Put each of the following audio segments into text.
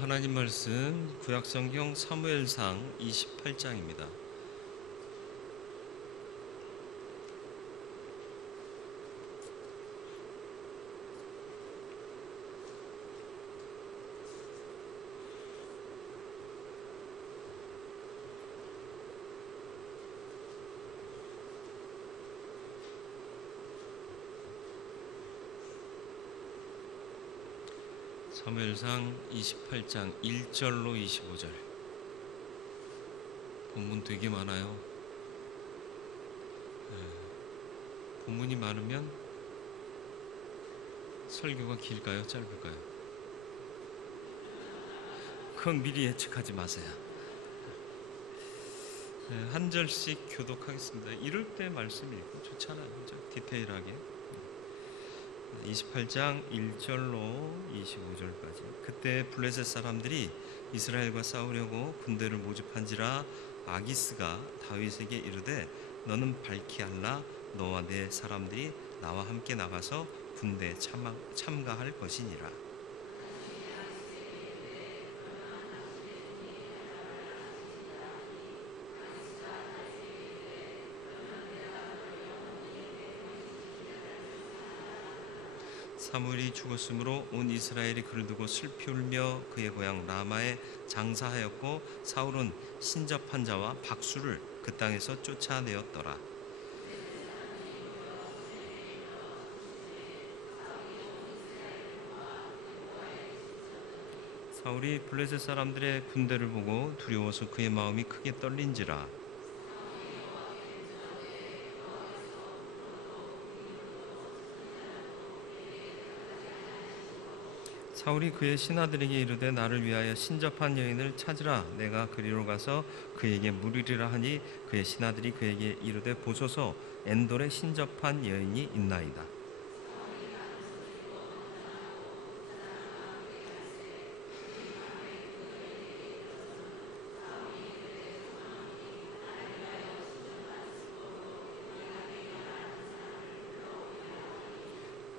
하나님 말씀 구약성경 사무엘상 28장입니다. 사무엘상 28장 1절로 25절. 본문 되게 많아요. 본문이 많으면 설교가 길까요? 짧을까요? 그건 미리 예측하지 마세요. 한 절씩 교독하겠습니다. 이럴 때 말씀 읽고 좋잖아요. 디테일하게. 28장 1절로 25절까지. 그때 블레셋 사람들이 이스라엘과 싸우려고 군대를 모집한지라 아기스가 다윗에게 이르되 너는 발키알라 너와 내 사람들이 나와 함께 나가서 군대에 참가할 것이니라. 사무엘이 죽었으므로 온 이스라엘이 그를 두고 슬피 울며 그의 고향 라마에 장사하였고 사울은 신접한 자와 박수를 그 땅에서 쫓아내었더라. 사울이 블레셋 사람들의 군대를 보고 두려워서 그의 마음이 크게 떨린지라. 사울이 그의 신하들에게 이르되 나를 위하여 신접한 여인을 찾으라. 내가 그리로 가서 그에게 물으리라 하니 그의 신하들이 그에게 이르되 보소서 엔돌에 신접한 여인이 있나이다.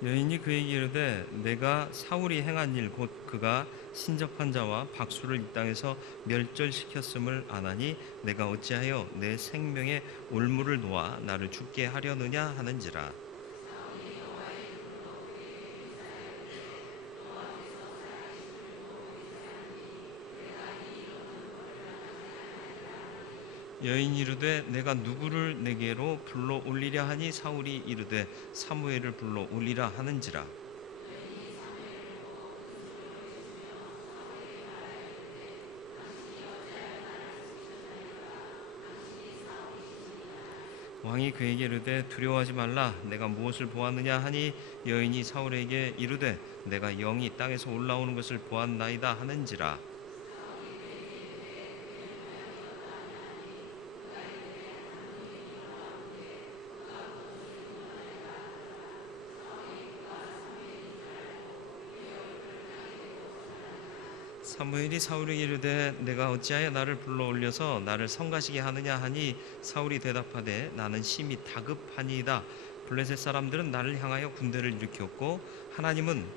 여인이 그에게 이르되 내가 사울이 행한 일 곧 그가 신접한 자와 박수를 이 땅에서 멸절시켰음을 아나니 내가 어찌하여 내 생명의 올무를 놓아 나를 죽게 하려느냐 하는지라. 여인이 이르되 내가 누구를 내게로 불러 올리랴 하니 사울이 이르되 사무엘을 불러 올리라 하는지라. 왕이 그에게 이르되 두려워하지 말라. 내가 무엇을 보았느냐 하니 여인이 사울에게 이르되 내가 영이 땅에서 올라오는 것을 보았나이다 하는지라. 사무엘이 사울에게 이르되 내가 어찌하여 나를 불러 올려서 나를 성가시게 하느냐 하니 사울이 대답하되 나는 심히 다급하니이다. 블레셋 사람들은 나를 향하여 군대를 일으켰고 하나님은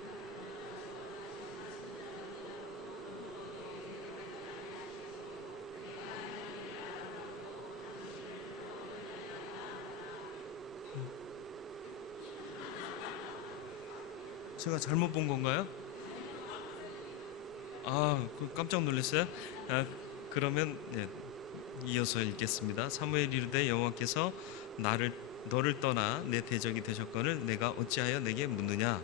제가 잘못 본 건가요? 깜짝 놀랐어요. 그러면 이어서 읽겠습니다. 사무엘이 이르되 여호와께서 너를 떠나 내 대적이 되셨거늘 내가 어찌하여 내게 묻느냐.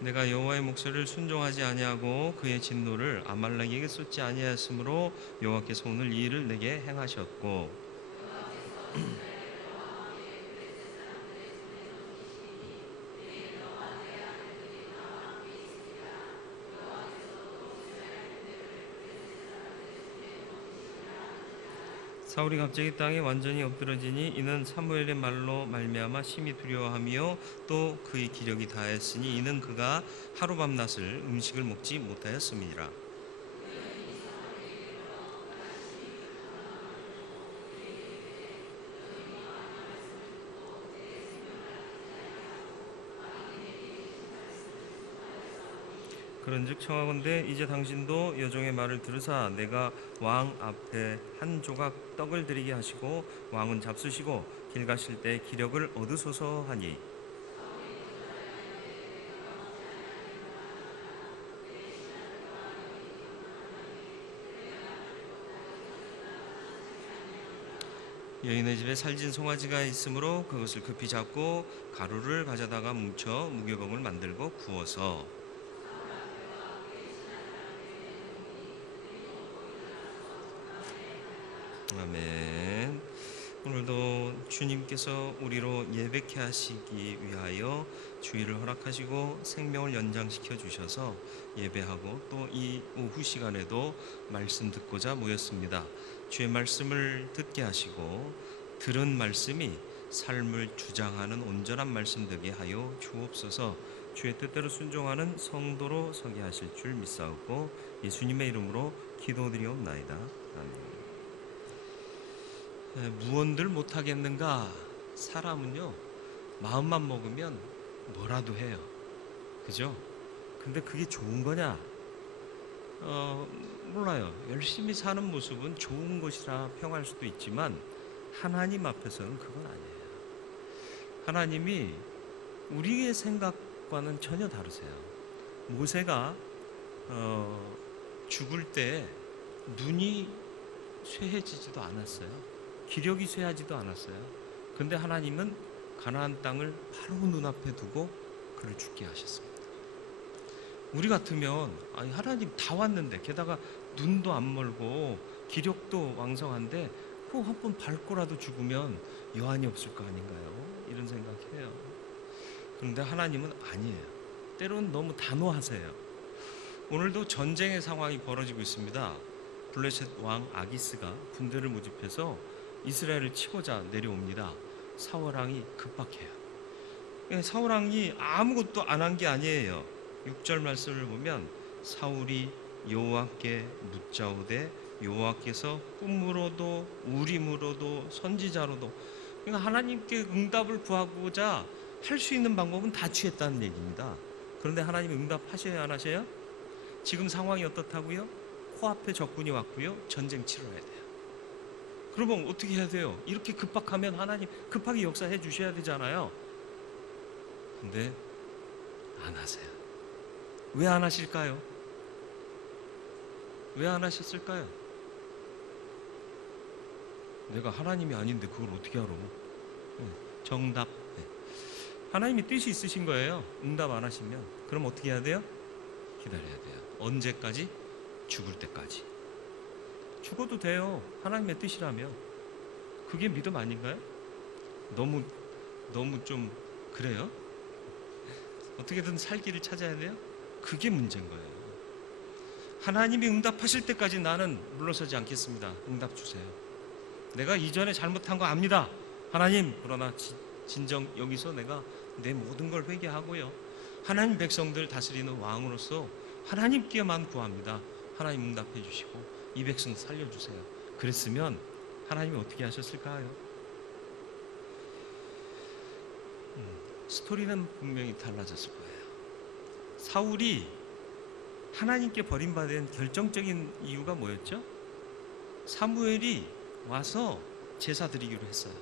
내가 여호와의 목소리를 순종하지 아니하고 그의 진노를 아말렉에게 쏟지 아니하였으므로 여호와께서 오늘 이 일을 내게 행하셨고 사울이 갑자기 땅에 완전히 엎드러지니 이는 사무엘의 말로 말미암아 심히 두려워하며 또 그의 기력이 다하였으니 이는 그가 하루 밤낮을 음식을 먹지 못하였음이니라. 그런즉 청하건대 이제 당신도 여종의 말을 들으사 내가 왕 앞에 한 조각 떡을 드리게 하시고 왕은 잡수시고 길 가실 때 기력을 얻으소서 하니 여인의 집에 살진 송아지가 있으므로 그것을 급히 잡고 가루를 가져다가 뭉쳐 무교병을 만들고 구워서 아멘. 오늘도 주님께서 우리로 예배케 하시기 위하여 주의를 허락하시고 생명을 연장시켜 주셔서 예배하고 또 이 오후 시간에도 말씀 듣고자 모였습니다. 주의 말씀을 듣게 하시고 들은 말씀이 삶을 주장하는 온전한 말씀 되게 하여 주옵소서. 주의 뜻대로 순종하는 성도로 서게 하실 줄 믿사옵고 예수님의 이름으로 기도드리옵나이다. 아멘. 무언들 못하겠는가? 사람은요 마음만 먹으면 뭐라도 해요. 그죠? 근데 그게 좋은 거냐? 몰라요. 열심히 사는 모습은 좋은 것이라 평할 수도 있지만 하나님 앞에서는 그건 아니에요. 하나님이 우리의 생각과는 전혀 다르세요. 모세가 죽을 때 눈이 쇠해지지도 않았어요. 기력이 쇠하지도 않았어요. 근데 하나님은 가나안 땅을 바로 눈앞에 두고 그를 죽게 하셨습니다. 우리 같으면 아니 하나님 다 왔는데 게다가 눈도 안 멀고 기력도 왕성한데 꼭 한 번 밟고라도 죽으면 여한이 없을 거 아닌가요? 이런 생각해요. 그런데 하나님은 아니에요. 때로는 너무 단호하세요. 오늘도 전쟁의 상황이 벌어지고 있습니다. 블레셋 왕 아기스가 군대를 모집해서 이스라엘을 치고자 내려옵니다. 사울왕이 급박해요. 사울왕이 아무것도 안 한 게 아니에요. 6절 말씀을 보면 사울이 여호와께 묻자오되 여호와께서 꿈으로도 우림으로도 선지자로도 그러니까 하나님께 응답을 구하고자 할 수 있는 방법은 다 취했다는 얘기입니다. 그런데 하나님 응답하셔야 안 하셔요? 지금 상황이 어떻다고요? 코앞에 적군이 왔고요. 전쟁 치러야 돼요. 그러면 어떻게 해야 돼요? 이렇게 급박하면 하나님 급하게 역사해 주셔야 되잖아요. 근데 안 하세요. 왜 안 하실까요? 왜 안 하셨을까요? 내가 하나님이 아닌데 그걸 어떻게 알아? 정답. 하나님이 뜻이 있으신 거예요. 응답 안 하시면. 그럼 어떻게 해야 돼요? 기다려야 돼요. 언제까지? 죽을 때까지. 죽어도 돼요. 하나님의 뜻이라면. 그게 믿음 아닌가요? 너무 좀 그래요? 어떻게든 살기를 찾아야 돼요? 그게 문제인 거예요. 하나님이 응답하실 때까지 나는 물러서지 않겠습니다. 응답 주세요. 내가 이전에 잘못한 거 압니다. 하나님, 그러나 진정 여기서 내가 내 모든 걸 회개하고요. 하나님 백성들 다스리는 왕으로서 하나님께만 구합니다. 하나님 응답해 주시고 이 백성 살려주세요. 그랬으면 하나님이 어떻게 하셨을까요? 스토리는 분명히 달라졌을 거예요. 사울이 하나님께 버림받은 결정적인 이유가 뭐였죠? 사무엘이 와서 제사 드리기로 했어요.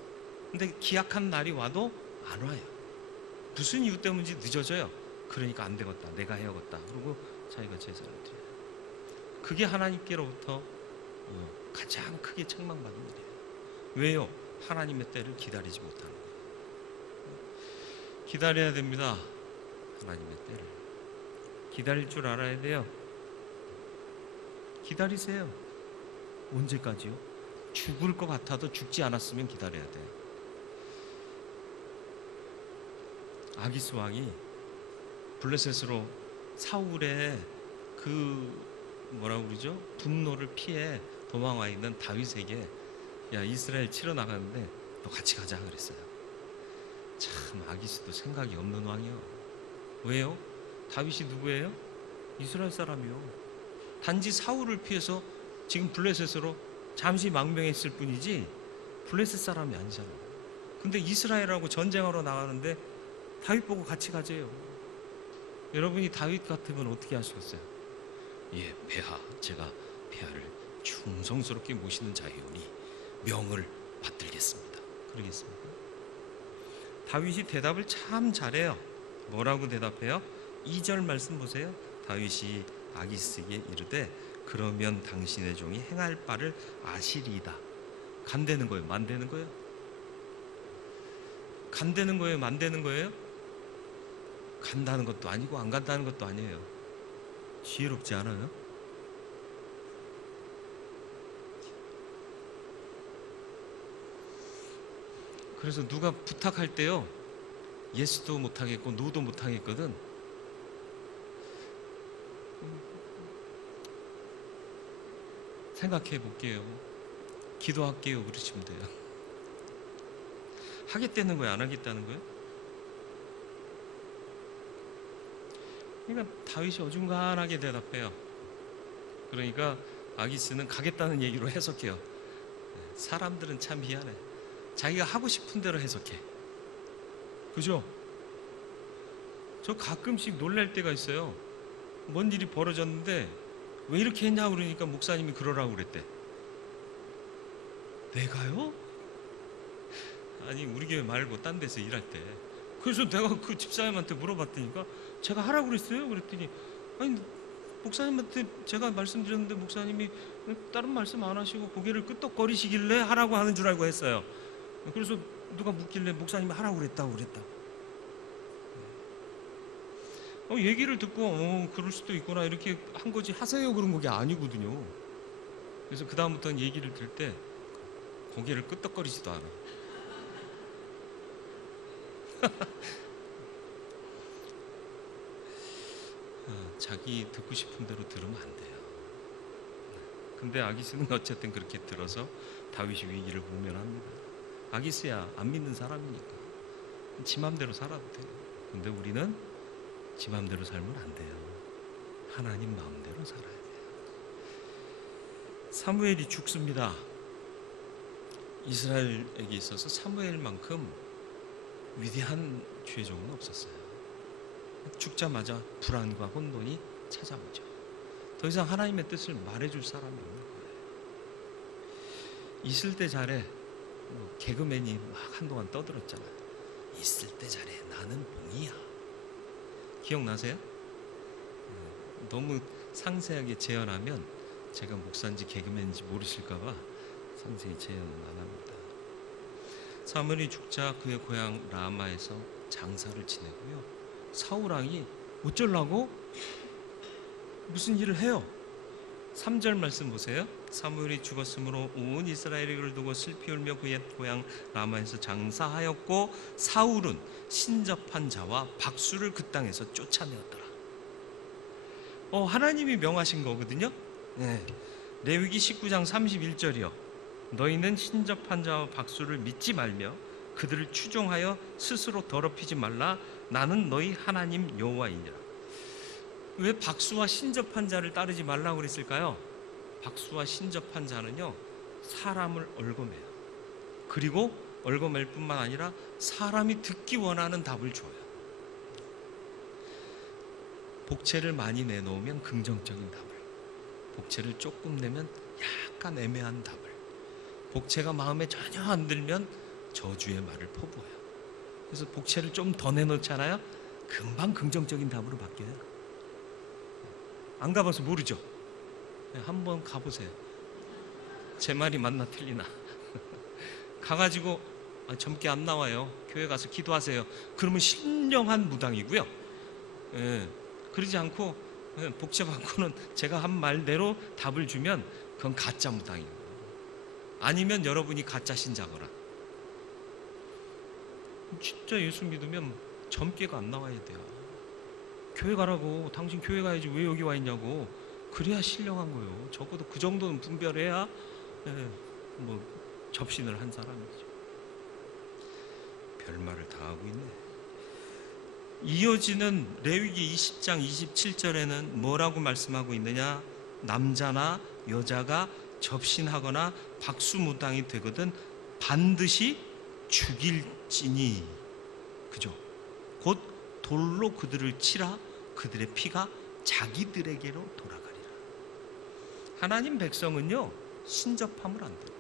근데 기약한 날이 와도 안 와요. 무슨 이유 때문인지 늦어져요. 그러니까 안 되겠다. 내가 해야겠다. 그리고 자기가 제사를 드려요. 그게 하나님께로부터 가장 크게 책망받은 일이에요. 왜요? 하나님의 때를 기다리지 못하는 거예요. 기다려야 됩니다. 하나님의 때를. 기다릴 줄 알아야 돼요. 기다리세요. 언제까지요? 죽을 것 같아도 죽지 않았으면 기다려야 돼요. 아기스 왕이 블레셋으로 사울의 뭐라고 그러죠? 분노를 피해 도망와 있는 다윗에게 야 이스라엘 치러 나가는데 너 같이 가자 그랬어요. 참 아기스도 생각이 없는 왕이요. 왜요? 다윗이 누구예요? 이스라엘 사람이요. 단지 사울을 피해서 지금 블레셋으로 잠시 망명했을 뿐이지 블레셋 사람이 아니잖아요. 근데 이스라엘하고 전쟁하러 나가는데 다윗 보고 같이 가재요. 여러분이 다윗 같으면 어떻게 하시겠어요? 예, 폐하, 제가 폐하를 충성스럽게 모시는 자이오니 명을 받들겠습니다. 그러겠습니까? 다윗이 대답을 참 잘해요. 뭐라고 대답해요? 2절 말씀 보세요. 다윗이 아기스에게 이르되 그러면 당신의 종이 행할 바를 아시리이다. 간대는 거예요? 만대는 거예요? 간대는 거예요? 만대는 거예요? 간다는 것도 아니고 안 간다는 것도 아니에요. 지혜롭지 않아요? 그래서 누가 부탁할 때요, 예스도 못하겠고 노도 못하겠거든. 생각해 볼게요, 기도할게요, 그러시면 돼요. 하겠다는 거예요, 안 하겠다는 거예요? 그러니까 다윗이 어중간하게 대답해요. 그러니까 아기스는 가겠다는 얘기로 해석해요. 사람들은 참 희한해. 자기가 하고 싶은 대로 해석해. 그죠? 저 가끔씩 놀랄 때가 있어요. 뭔 일이 벌어졌는데 왜 이렇게 했냐 그러니까 목사님이 그러라고 그랬대. 내가요? 아니, 우리 교회 말고 딴 데서 일할 때. 그래서 내가 그 집사님한테 물어봤더니까 제가 하라고 그랬어요. 그랬더니 아니, 목사님한테 제가 말씀드렸는데 목사님이 다른 말씀 안 하시고 고개를 끄덕거리시길래 하라고 하는 줄 알고 했어요. 그래서 누가 묻길래 목사님이 하라고 그랬다고. 얘기를 듣고 그럴 수도 있구나 이렇게 한 거지, 하세요 그런 게 아니거든요. 그래서 그 다음부터는 얘기를 들 때 고개를 끄덕거리지도 않아. 자기 듣고 싶은 대로 들으면 안 돼요. 근데 아기스는 어쨌든 그렇게 들어서 다윗이 위기를 모면합니다. 아기스야, 안 믿는 사람이니까 지 맘대로 살아도 돼요. 근데 우리는 지 맘대로 살면 안 돼요. 하나님 마음대로 살아야 돼요. 사무엘이 죽습니다. 이스라엘에게 있어서 사무엘만큼 위대한 죄종은 없었어요. 죽자마자 불안과 혼돈이 찾아오죠. 더 이상 하나님의 뜻을 말해줄 사람이 없는 거예요. 있을 때 잘해, 개그맨이 막 한동안 떠들었잖아요. 있을 때 잘해, 나는 봉이야. 기억나세요? 너무 상세하게 재현하면 제가 목사인지 개그맨인지 모르실까봐 상세히 재현은 안 합니다. 사무엘이 죽자 그의 고향 라마에서 장사를 지내고요, 사울왕이 어쩌려고 무슨 일을 해요? 3절 말씀 보세요. 사무엘이 죽었으므로 온 이스라엘이 그를 두고 슬피 울며 그의 고향 라마에서 장사하였고 사울은 신접한 자와 박수를 그 땅에서 쫓아내었더라. 하나님이 명하신 거거든요. 네. 레위기 19장 31절이요. 너희는 신접한 자와 박수를 믿지 말며 그들을 추종하여 스스로 더럽히지 말라. 나는 너희 하나님 여호와이니라. 왜 박수와 신접한 자를 따르지 말라고 그랬을까요? 박수와 신접한 자는요, 사람을 얽어매요. 그리고 얽어맬 뿐만 아니라 사람이 듣기 원하는 답을 줘요. 복채를 많이 내놓으면 긍정적인 답을, 복채를 조금 내면 약간 애매한 답을, 복채가 마음에 전혀 안 들면 저주의 말을 퍼부어요. 그래서 복채를 좀 더 내놓잖아요, 금방 긍정적인 답으로 바뀌어요. 안 가봐서 모르죠? 한번 가보세요. 제 말이 맞나 틀리나. 가가지고 젊게 안 나와요. 교회 가서 기도하세요. 그러면 신령한 무당이고요. 그러지 않고 복채 받고는 제가 한 말대로 답을 주면 그건 가짜 무당이에요. 아니면 여러분이 가짜 신자거나. 진짜 예수 믿으면 젊게가 안 나와야 돼요. 교회 가라고. 당신 교회 가야지 왜 여기 와 있냐고. 그래야 신령한 거예요. 적어도 그 정도는 분별해야 접신을 한 사람이죠. 별말을 다 하고 있네. 이어지는 레위기 20장 27절에는 뭐라고 말씀하고 있느냐? 남자나 여자가 접신하거나 박수무당이 되거든 반드시 죽일지니. 그죠? 곧 돌로 그들을 치라. 그들의 피가 자기들에게로 돌아가리라. 하나님 백성은요, 신접하면 안 돼요.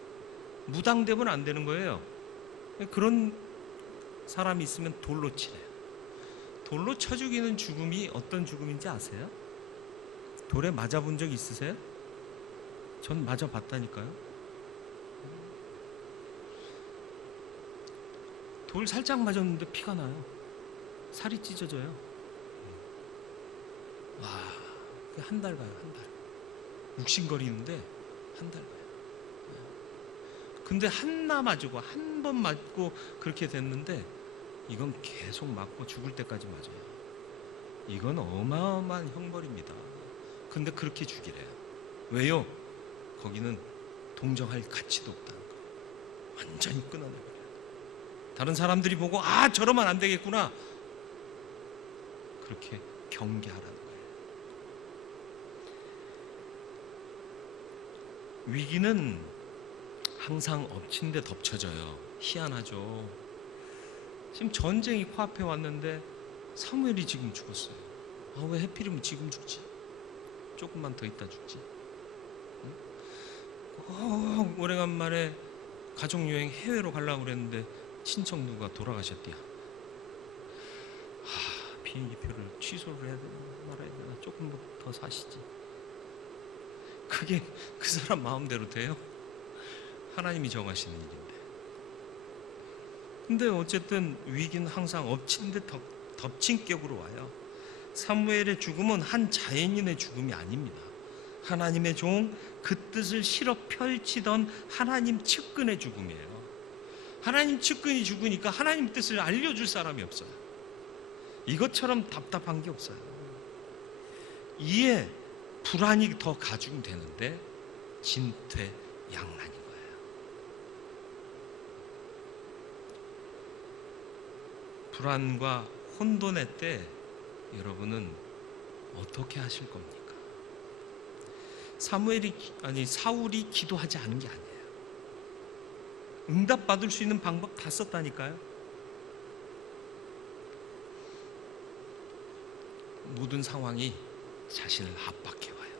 무당되면 안 되는 거예요. 그런 사람이 있으면 돌로 치래요. 돌로 쳐 죽이는 죽음이 어떤 죽음인지 아세요? 돌에 맞아본 적 있으세요? 전 맞아봤다니까요. 돌 살짝 맞았는데 피가 나요. 살이 찢어져요. 와, 한 달 가요, 한 달. 욱신거리는데 한 달 가요. 근데 하나 맞고 한 번 맞고 그렇게 됐는데 이건 계속 맞고 죽을 때까지 맞아요. 이건 어마어마한 형벌입니다. 근데 그렇게 죽이래요. 왜요? 거기는 동정할 가치도 없다는 거. 완전히 끊어내버려요. 다른 사람들이 보고 아, 저러면 안 되겠구나, 그렇게 경계하라는 거예요. 위기는 항상 엎친 데 덮쳐져요. 희한하죠. 지금 전쟁이 코앞에 왔는데 사무엘이 지금 죽었어요. 아, 왜 하필이면 지금 죽지? 조금만 더 있다 죽지? 응? 오래간만에 가족여행 해외로 가려고 그랬는데 친척 누가 돌아가셨대요. 비행기표를 취소를 해야 되나 말아야 되나, 조금 더 사시지. 그게 그 사람 마음대로 돼요? 하나님이 정하시는 일인데. 근데 어쨌든 위기는 항상 엎친 데 덮친 격으로 와요. 사무엘의 죽음은 한 자연인의 죽음이 아닙니다. 하나님의 종, 그 뜻을 실어 펼치던 하나님 측근의 죽음이에요. 하나님 측근이 죽으니까 하나님 뜻을 알려줄 사람이 없어요. 이것처럼 답답한 게 없어요. 이에 불안이 더 가중되는데 진퇴양난인 거예요. 불안과 혼돈의 때 여러분은 어떻게 하실 겁니까? 사울이 기도하지 않은 게 아니에요. 응답받을 수 있는 방법 다 썼다니까요. 모든 상황이 자신을 압박해와요.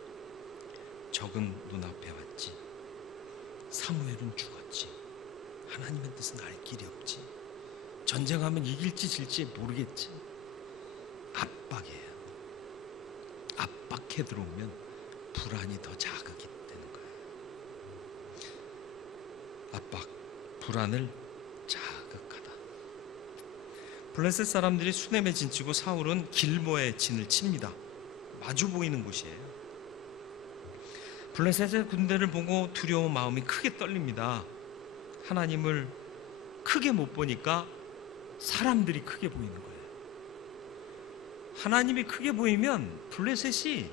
적은 눈앞에 왔지. 사무엘은 죽었지. 하나님의 뜻은 알 길이 없지. 전쟁하면 이길지 질지 모르겠지. 압박이에요. 압박해 들어오면 불안이 더 자극이 되는 거예요. 압박, 불안을 자극하다. 블레셋 사람들이 수넴에 진치고 사울은 길보에 진을 칩니다. 마주 보이는 곳이에요. 블레셋의 군대를 보고 두려운 마음이 크게 떨립니다. 하나님을 크게 못 보니까 사람들이 크게 보이는 거예요. 하나님이 크게 보이면 블레셋이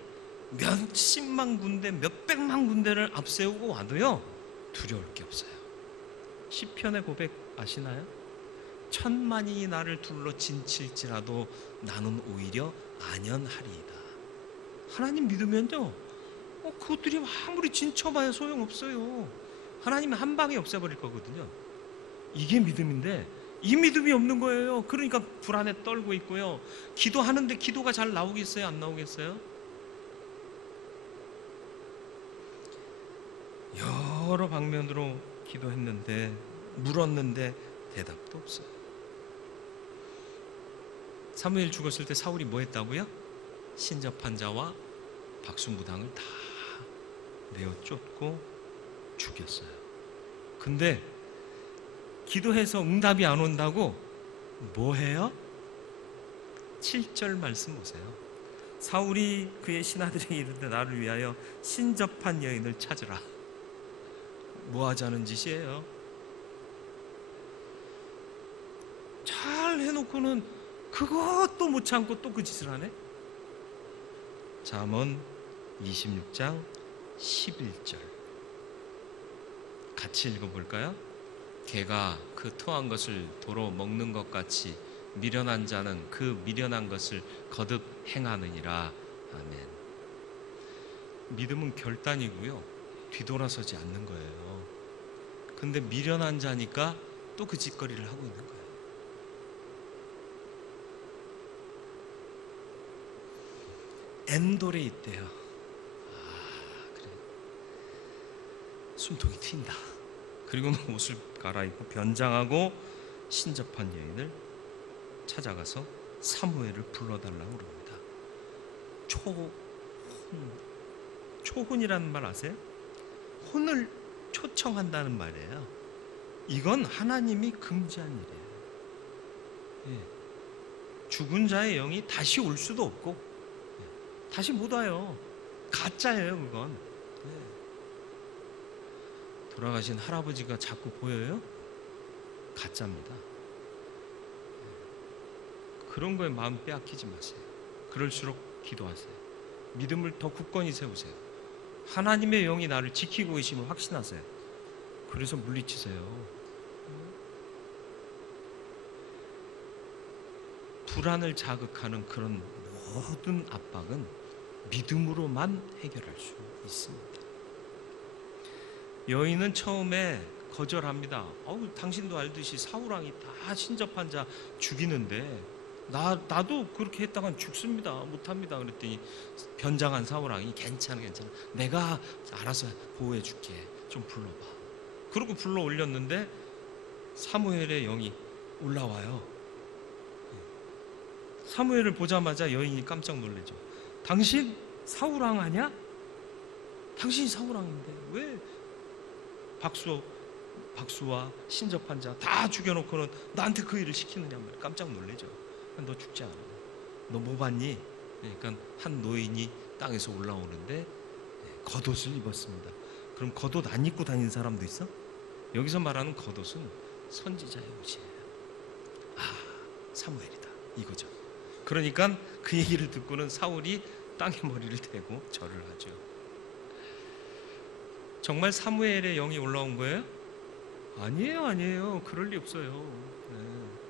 몇십만 군대, 몇백만 군대를 앞세우고 와도요, 두려울 게 없어요. 시편의 고백 아시나요? 천만이 나를 둘러 진칠지라도 나는 오히려 안연하리이다. 하나님 믿으면요, 그들이 아무리 진쳐봐야 소용없어요. 하나님은 한 방에 없애버릴 거거든요. 이게 믿음인데 이 믿음이 없는 거예요. 그러니까 불안에 떨고 있고요. 기도하는데 기도가 잘 나오겠어요? 안 나오겠어요? 여러 방면으로 기도했는데, 물었는데 대답도 없어요. 사무엘 죽었을 때 사울이 뭐 했다고요? 신접한 자와 박수무당을 다 내어 쫓고 죽였어요. 근데 기도해서 응답이 안 온다고 뭐 해요? 7절 말씀 보세요. 사울이 그의 신하들에게 이르되 나를 위하여 신접한 여인을 찾으라. 뭐 하자는 짓이에요? 잘 해놓고는 그것도 못 참고 또 그 짓을 하네. 잠언 26장 11절 같이 읽어볼까요? 개가 그 토한 것을 도로 먹는 것 같이 미련한 자는 그 미련한 것을 거듭 행하느니라. 아멘. 믿음은 결단이고요, 뒤돌아서지 않는 거예요. 근데 미련한 자니까 또 그 짓거리를 하고 있는 거예요. 엔돌에 있대요. 아, 그래. 숨통이 튄다. 그리고는 옷을 갈아입고 변장하고 신접한 여인을 찾아가서 사무엘을 불러달라고 그럽니다. 초혼이라는 말 아세요? 혼을 초청한다는 말이에요. 이건 하나님이 금지한 일이에요. 예. 죽은 자의 영이 다시 올 수도 없고 다시 못 와요. 가짜예요, 그건. 돌아가신 할아버지가 자꾸 보여요? 가짜입니다. 그런 거에 마음 빼앗기지 마세요. 그럴수록 기도하세요. 믿음을 더 굳건히 세우세요. 하나님의 영이 나를 지키고 계심을 확신하세요. 그래서 물리치세요. 불안을 자극하는 그런 모든 압박은 믿음으로만 해결할 수 있습니다. 여인은 처음에 거절합니다. 당신도 알듯이 사울왕이 다 신접한 자 죽이는데 나도 그렇게 했다간 죽습니다. 못합니다. 그랬더니 변장한 사울왕이 괜찮아 내가 알아서 보호해 줄게. 좀 불러봐. 그러고 불러 올렸는데 사무엘의 영이 올라와요. 사무엘을 보자마자 여인이 깜짝 놀라죠. 당신 사울왕 아니야? 당신이 사울왕인데 왜 박수와 신접한 자 다 죽여놓고는 나한테 그 일을 시키느냐 말이야. 깜짝 놀라죠. 너 죽지 않아. 너 뭐 봤니? 그러니까 한 노인이 땅에서 올라오는데 겉옷을 입었습니다. 그럼 겉옷 안 입고 다니는 사람도 있어? 여기서 말하는 겉옷은 선지자의 옷이에요. 사무엘이다 이거죠. 그러니까 그 얘기를 듣고는 사울이 땅에 머리를 대고 절을 하죠. 정말 사무엘의 영이 올라온 거예요? 아니에요. 그럴 리 없어요.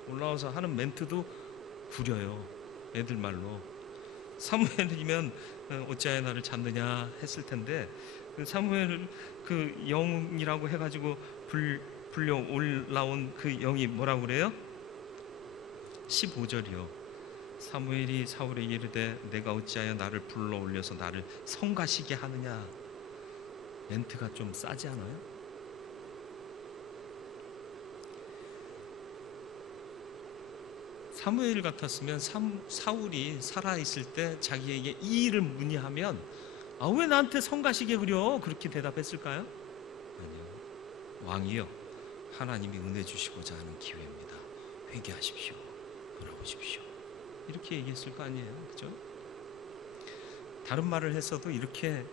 올라와서 하는 멘트도 구려요. 애들 말로. 사무엘이면 어찌하여 나를 찾느냐 했을 텐데 그 사무엘 그 영이라고 해가지고 불려 올라온 그 영이 뭐라고 그래요? 15절이요. 사무엘이 사울에게 이르되 내가 어찌하여 나를 불러 올려서 나를 성가시게 하느냐. 멘트가 좀 싸지 않아요? 사무엘 같았으면 사울이 살아있을 때 자기에게 이 일을 문의하면 왜 나한테 성가시게 그려? 그렇게 대답했을까요? 아니요. 왕이요, 하나님이 은혜 주시고자 하는 기회입니다. 회개하십시오. 돌아오십시오. 이렇게 얘기했을 거 아니에요. 그죠? 다른 말을 했어도 이렇게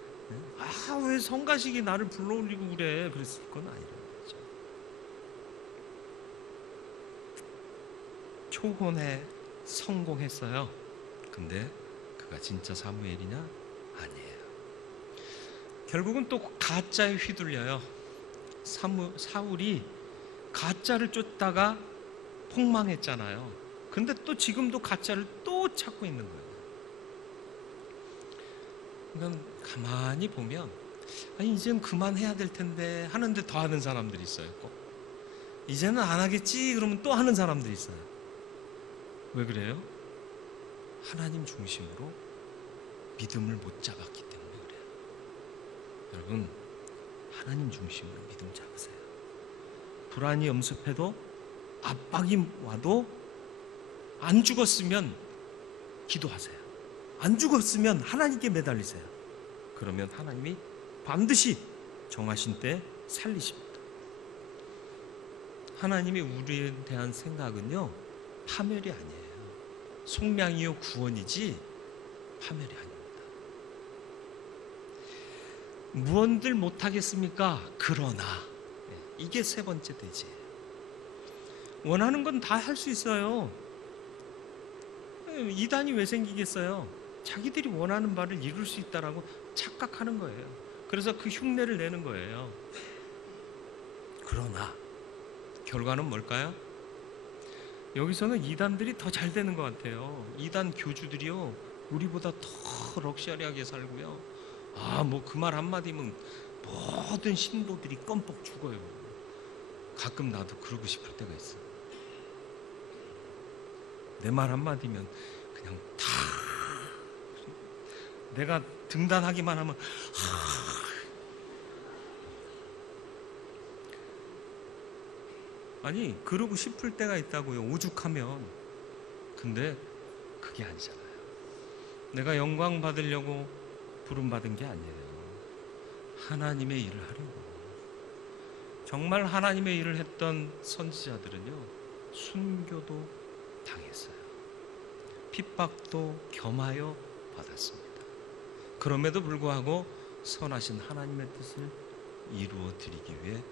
왜 성가시기 나를 불러올리고 그래? 그랬을 건 아니라는 거죠. 초혼에 성공했어요. 근데 그가 진짜 사무엘이냐? 아니에요. 결국은 또 가짜에 휘둘려요. 사울이 가짜를 쫓다가 폭망했잖아요. 근데 또 지금도 가짜를 또 찾고 있는 거예요. 그러니까 가만히 보면 이제는 그만해야 될 텐데 하는데 더 하는 사람들이 있어요. 꼭. 이제는 안 하겠지 그러면 또 하는 사람들이 있어요. 왜 그래요? 하나님 중심으로 믿음을 못 잡았기 때문에 그래요. 여러분, 하나님 중심으로 믿음 잡으세요. 불안이 엄습해도 압박이 와도 안 죽었으면 기도하세요. 안 죽었으면 하나님께 매달리세요. 그러면 하나님이 반드시 정하신 때 살리십니다. 하나님이 우리에 대한 생각은요, 파멸이 아니에요. 속량이요 구원이지 파멸이 아닙니다. 무언들 못하겠습니까? 그러나 이게 세 번째 대지예요. 원하는 건 다 할 수 있어요. 이단이 왜 생기겠어요? 자기들이 원하는 바를 이룰 수 있다라고 착각하는 거예요. 그래서 그 흉내를 내는 거예요. 그러나 결과는 뭘까요? 여기서는 이단들이 더 잘 되는 것 같아요. 이단 교주들이요, 우리보다 더 럭셔리하게 살고요. 뭐 그 말 한마디면 모든 신도들이 껌뻑 죽어요. 가끔 나도 그러고 싶을 때가 있어. 내 말 한마디면 그냥 다 내가 등단하기만 하면 아니 그러고 싶을 때가 있다고요. 오죽하면. 근데 그게 아니잖아요. 내가 영광 받으려고 부름 받은 게 아니에요. 하나님의 일을 하려고. 정말 하나님의 일을 했던 선지자들은요, 순교도 당했어요. 핍박도 겸하여 받았습니다. 그럼에도 불구하고 선하신 하나님의 뜻을 이루어 드리기 위해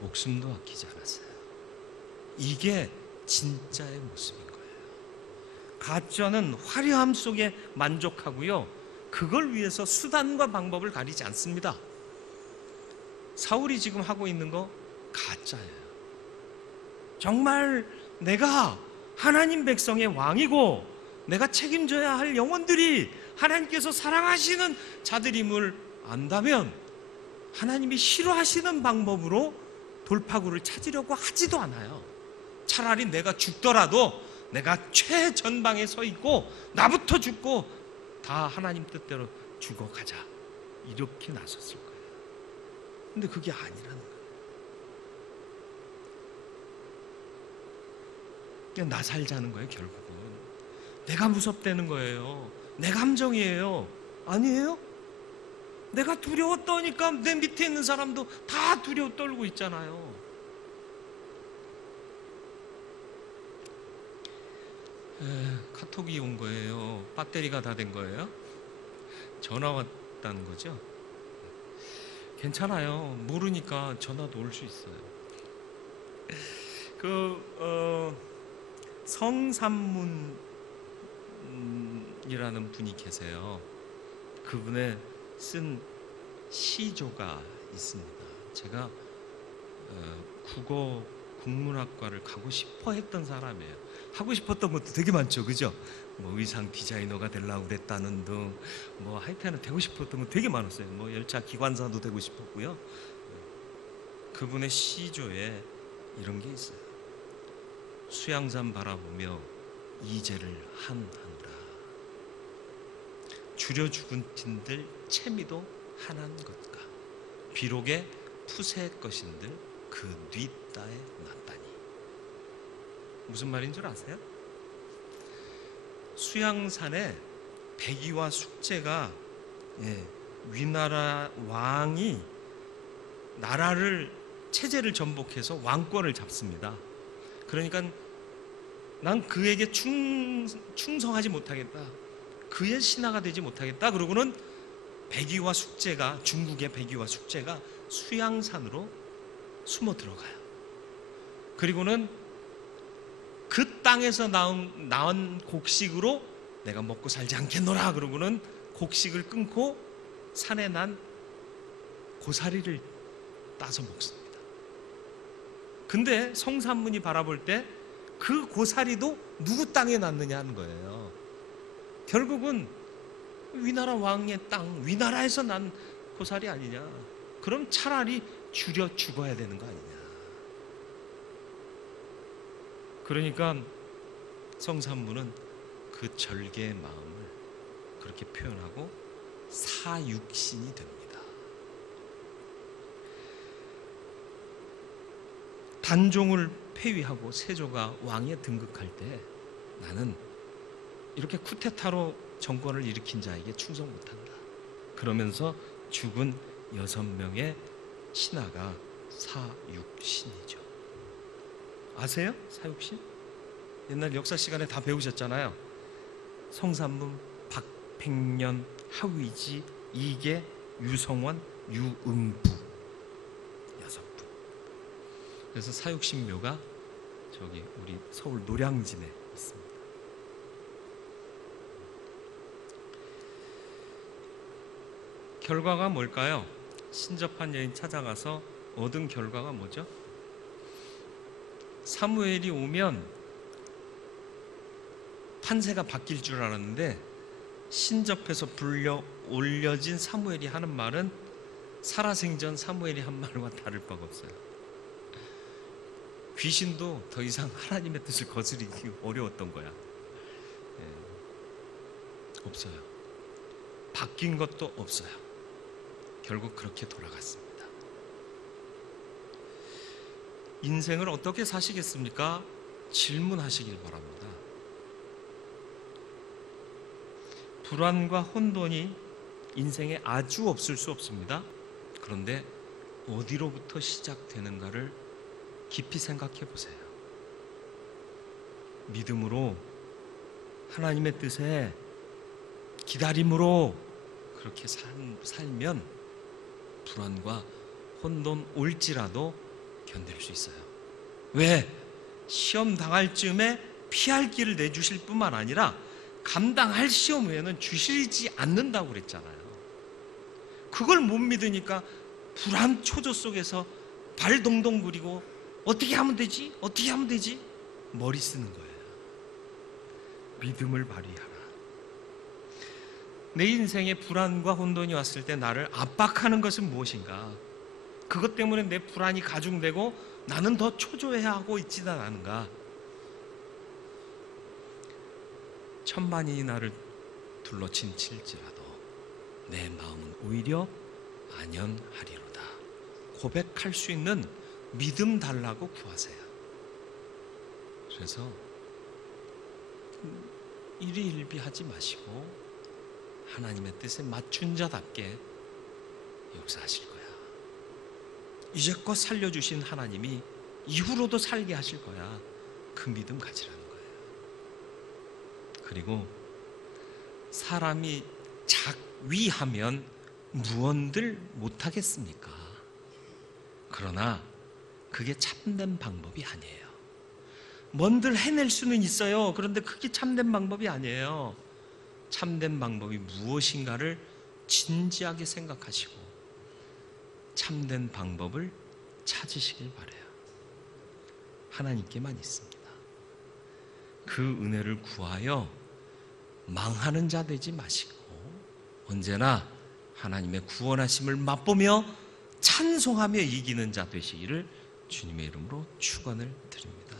목숨도 아끼지 않았어요. 이게 진짜의 모습인 거예요. 가짜는 화려함 속에 만족하고요, 그걸 위해서 수단과 방법을 가리지 않습니다. 사울이 지금 하고 있는 거 가짜예요. 정말 내가 하나님 백성의 왕이고 내가 책임져야 할 영혼들이 하나님께서 사랑하시는 자들임을 안다면 하나님이 싫어하시는 방법으로 돌파구를 찾으려고 하지도 않아요. 차라리 내가 죽더라도 내가 최전방에 서 있고 나부터 죽고 다 하나님 뜻대로 죽어가자, 이렇게 나섰을 거예요. 근데 그게 아니라는 거예요. 그냥 나 살자는 거예요. 결국은 내가 무섭다는 거예요. 내 감정이에요. 아니에요? 내가 두려워 떠니까 내 밑에 있는 사람도 다 두려워 떨고 있잖아요. 카톡이 온 거예요. 배터리가 다 된 거예요. 전화 왔다는 거죠. 괜찮아요. 모르니까 전화도 올 수 있어요. 성삼문이라는 분이 계세요. 그분의 쓴 시조가 있습니다. 제가 국어 국문학과를 가고 싶어 했던 사람이에요. 하고 싶었던 것도 되게 많죠, 그죠? 뭐 의상 디자이너가 되려고 그랬다는 등, 뭐 하여튼 되고 싶었던 거 되게 많았어요. 뭐 열차 기관사도 되고 싶었고요. 그분의 시조에 이런 게 있어요. 수양산 바라보며 이제를 한하노라. 줄여 죽은 팀들 채미도 하나인 것과 비록의 푸세 것인들 그 뒷다에 놨다니. 무슨 말인 줄 아세요? 수양산에 백의와 숙제가 위나라 왕이 나라를 체제를 전복해서 왕권을 잡습니다. 그러니까 난 그에게 충성하지 못하겠다, 그의 신하가 되지 못하겠다. 그러고는 백의와 숙제가, 중국의 백의와 숙제가 수양산으로 숨어 들어가요. 그리고는 그 땅에서 나온 곡식으로 내가 먹고 살지 않겠노라 그러고는 곡식을 끊고 산에 난 고사리를 따서 먹습니다. 근데 성삼문이 바라볼 때 그 고사리도 누구 땅에 났느냐 하는 거예요. 결국은 위나라 왕의 땅, 위나라에서 난 고사리 아니냐. 그럼 차라리 줄여 죽어야 되는 거 아니냐. 그러니까 성삼문은 그 절개의 마음을 그렇게 표현하고 사육신이 됩니다. 단종을 폐위하고 세조가 왕에 등극할 때 나는 이렇게 쿠데타로 정권을 일으킨 자에게 충성 못한다. 그러면서 죽은 6명의 신하가 사육신이죠. 아세요? 사육신? 옛날 역사 시간에 다 배우셨잖아요. 성삼문, 박팽년, 하위지, 이계, 유성원, 유응부 6분. 그래서 사육신묘가 저기 우리 서울 노량진에 있습니다. 결과가 뭘까요? 신접한 여인 찾아가서 얻은 결과가 뭐죠? 사무엘이 오면 판세가 바뀔 줄 알았는데 신접해서 불려 올려진 사무엘이 하는 말은 살아생전 사무엘이 한 말과 다를 바가 없어요. 귀신도 더 이상 하나님의 뜻을 거스르기 어려웠던 거야. 없어요. 바뀐 것도 없어요. 결국 그렇게 돌아갔습니다. 인생을 어떻게 사시겠습니까? 질문하시길 바랍니다. 불안과 혼돈이 인생에 아주 없을 수 없습니다. 그런데 어디로부터 시작되는가를 깊이 생각해 보세요. 믿음으로, 하나님의 뜻에 기다림으로 그렇게 살면 불안과 혼돈 올지라도 견딜 수 있어요. 왜? 시험 당할 즈음에 피할 길을 내주실 뿐만 아니라 감당할 시험 외에는 주시지 않는다고 그랬잖아요. 그걸 못 믿으니까 불안 초조 속에서 발 동동 구리고 어떻게 하면 되지? 어떻게 하면 되지? 머리 쓰는 거예요. 믿음을 발휘하라. 내 인생에 불안과 혼돈이 왔을 때 나를 압박하는 것은 무엇인가? 그것 때문에 내 불안이 가중되고 나는 더 초조해하고 있지는 않은가? 천만인이 나를 둘러친칠지라도 내 마음은 오히려 안연하리로다. 고백할 수 있는 믿음 달라고 구하세요. 그래서 일희일비하지 마시고 하나님의 뜻에 맞춘 자답게 역사하실 거야. 이제껏 살려주신 하나님이 이후로도 살게 하실 거야. 그 믿음 가지라는 거예요. 그리고 사람이 작위하면 무언들 못하겠습니까? 그러나 그게 참된 방법이 아니에요. 뭔들 해낼 수는 있어요. 그런데 그게 참된 방법이 아니에요. 참된 방법이 무엇인가를 진지하게 생각하시고 참된 방법을 찾으시길 바라요. 하나님께만 있습니다. 그 은혜를 구하여 망하는 자 되지 마시고 언제나 하나님의 구원하심을 맛보며 찬송하며 이기는 자 되시기를 주님의 이름으로 축원을 드립니다.